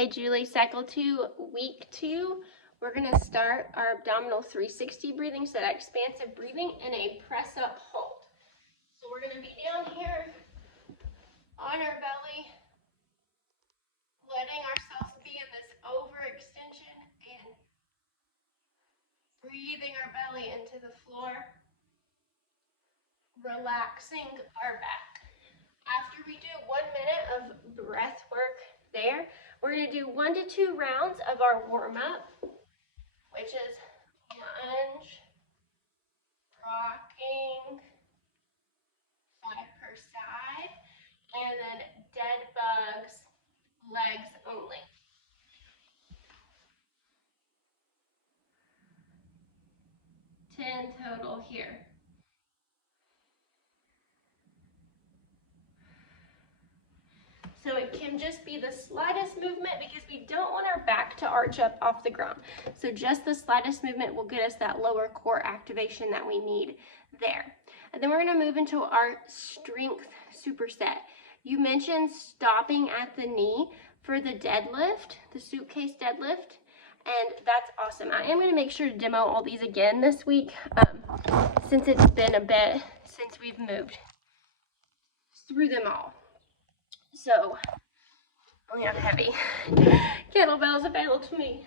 Hey Julie, cycle 2, week 2. We're going to start our abdominal 360 breathing, so that expansive breathing in a press up hold. So we're going to be down here on our belly, letting ourselves be in this overextension and breathing our belly into the floor, relaxing our back. After we do 1 minute of breath work there, we're going to do 1 to 2 rounds of our warm-up, which is lunge, rocking, 5 per side, and then dead bugs, legs only. Ten total here. So it can just be the slightest movement because we don't want our back to arch up off the ground. So just the slightest movement will get us that lower core activation that we need there. And then we're going to move into our strength superset. You mentioned stopping at the knee for the deadlift, the suitcase deadlift, and that's awesome. I am going to make sure to demo all these again this week since it's been a bit since we've moved through them all. So, we have heavy kettlebells available to me.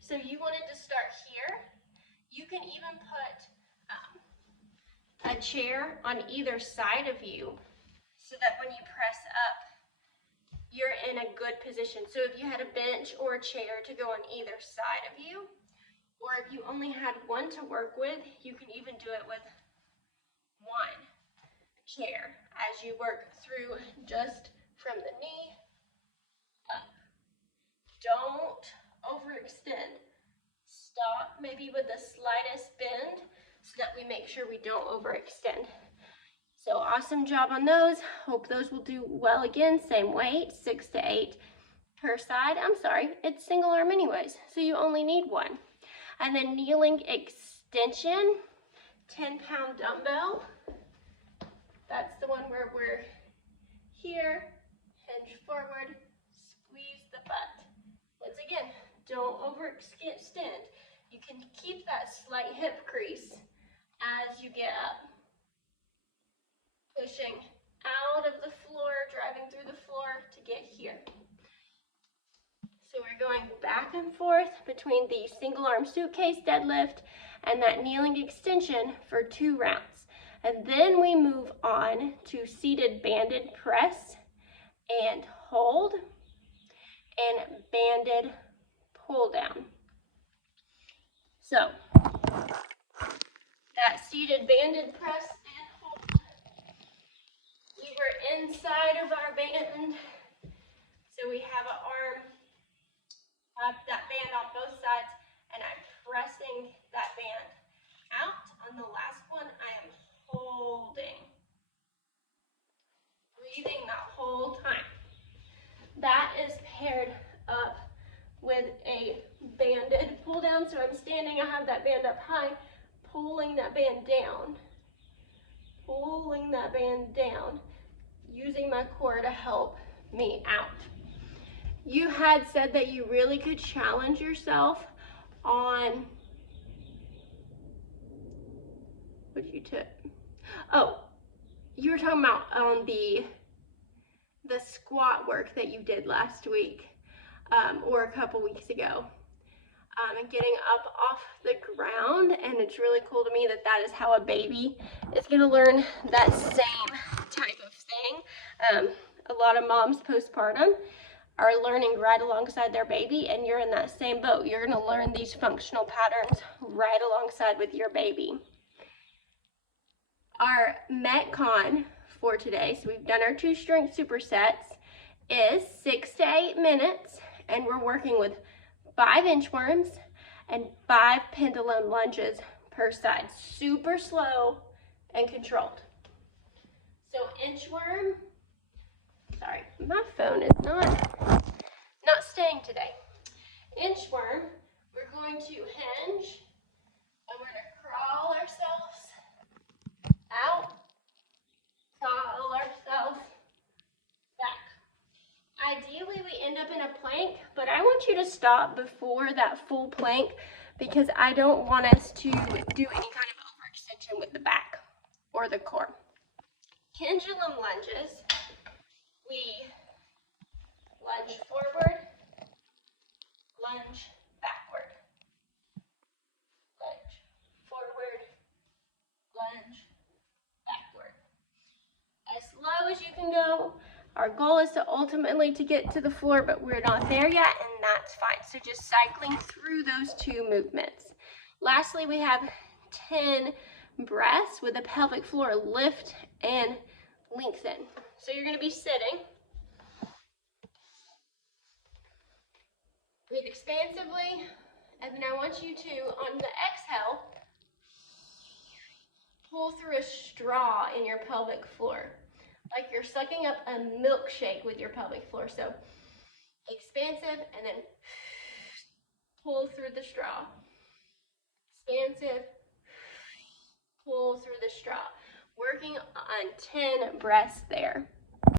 So you wanted to start here. You can even put a chair on either side of you so that when you press up, you're in a good position. So if you had a bench or a chair to go on either side of you, or if you only had one to work with, you can even do it with one chair as you work through just from the knee up. Don't overextend. Stop maybe with the slightest bend so that we make sure we don't overextend. So awesome job on those. Hope those will do well again. Same weight, 6 to 8 per side. I'm sorry, it's single arm anyways, so you only need one. And then kneeling extension, 10-pound dumbbell. That's the one where we're here, hinge forward, squeeze the butt. Once again, don't overextend. You can keep that slight hip crease as you get up. Pushing out of the floor, driving through the floor to get here. So we're going back and forth between the single arm suitcase deadlift and that kneeling extension for 2 rounds. And then we move on to seated banded press and hold and banded pull down. So that seated banded press and hold, we were inside of our band, so we have an arm up, that band on both sides, and I'm pressing that band out. On the last one, I am holding, breathing that whole time. That is paired up with a banded pull down. So I'm standing, I have that band up high, pulling that band down, using my core to help me out. You had said that you really could challenge yourself on, what you took? Oh, you were talking about on the squat work that you did last week or a couple weeks ago. And getting up off the ground, and it's really cool to me that that is how a baby is going to learn that same type of thing. A lot of moms postpartum are learning right alongside their baby, and you're in that same boat. You're going to learn these functional patterns right alongside with your baby. Our Metcon for today, so we've done our 2 strength supersets, is 6 to 8 minutes, and we're working with 5 inchworms and 5 pendulum lunges per side. Super slow and controlled. So inchworm, sorry, my phone is not staying today. Inchworm, we're going to hinge and we're going to crawl ourselves out, crawl ourselves back. Ideally, we end up in a plank, but I want you to stop before that full plank because I don't want us to do any kind of overextension with the back or the core. Pendulum lunges, we lunge forward, lunge backward, lunge forward, lunge backward. As low as you can go. Our goal is to ultimately to get to the floor, but we're not there yet, and that's fine. So just cycling through those two movements. Lastly, we have 10 breaths with the pelvic floor lift and lengthen. So you're going to be sitting. Breathe expansively, and then I want you to, on the exhale, pull through a straw in your pelvic floor. Like you're sucking up a milkshake with your pelvic floor. So expansive and then pull through the straw. Expansive, pull through the straw. Working on 10 breaths there.